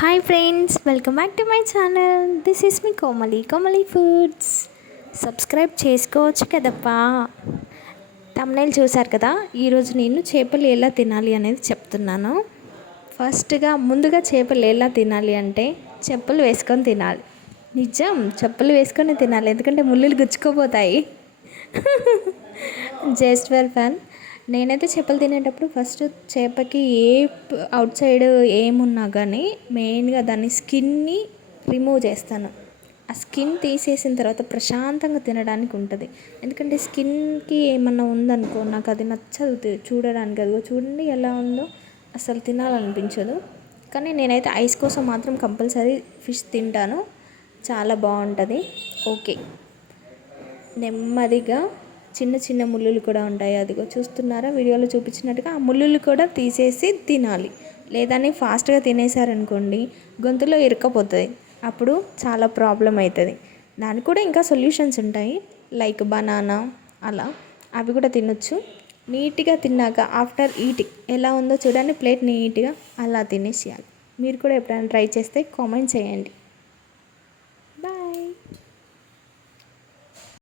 Hi friends, welcome back to my channel. This is me Komali foods. Subscribe చేసుకోవచ్చు కదప్పా. Thumbnail చూసారు కదా. ఈరోజు నేను చేపలు ఎలా తినాలి అనేది చెప్తున్నాను. ముందుగా చేపలు ఎలా తినాలి అంటే చెప్పులు వేసుకొని తినాలి. నిజం, చెప్పులు వేసుకొని తినాలి, ఎందుకంటే ముళ్ళులు గుచ్చుకోపోతాయి. Just for fun. నేనైతే చేపలు తినేటప్పుడు ఫస్ట్ చేపకి అవుట్ సైడ్ ఏమున్నా కానీ మెయిన్గా దాన్ని స్కిన్ని రిమూవ్ చేస్తాను. ఆ స్కిన్ తీసేసిన తర్వాత ప్రశాంతంగా తినడానికి ఉంటుంది. ఎందుకంటే స్కిన్కి ఏమన్నా ఉందనుకో నాకు అది నచ్చదు చూడడానికి. అదిగో చూడండి ఎలా ఉందో, అసలు తినాలనిపించదు. కానీ నేనైతే ఐస్ కోసం మాత్రం కంపల్సరీ ఫిష్ తింటాను. చాలా బాగుంటుంది. ఓకే, నెమ్మదిగా చిన్న చిన్న ముళ్ళులు కూడా ఉంటాయి. అదిగో చూస్తున్నారా, వీడియోలో చూపించినట్టుగా ఆ ముళ్ళులు కూడా తీసేసి తినాలి. లేదని ఫాస్ట్గా తినేసారనుకోండి గొంతులో ఇరుక్కపోతుంది. అప్పుడు చాలా ప్రాబ్లం అవుతుంది. దానికి కూడా ఇంకా సొల్యూషన్స్ ఉంటాయి, లైక్ బనానా అలా, అవి కూడా తినొచ్చు. నీట్గా తిన్నాక ఆఫ్టర్ ఈటింగ్ ఎలా ఉందో చూడండి, ప్లేట్ నీట్గా అలా తినేసేయాలి. మీరు కూడా ఎప్పుడైనా ట్రై చేస్తే కామెంట్ చేయండి.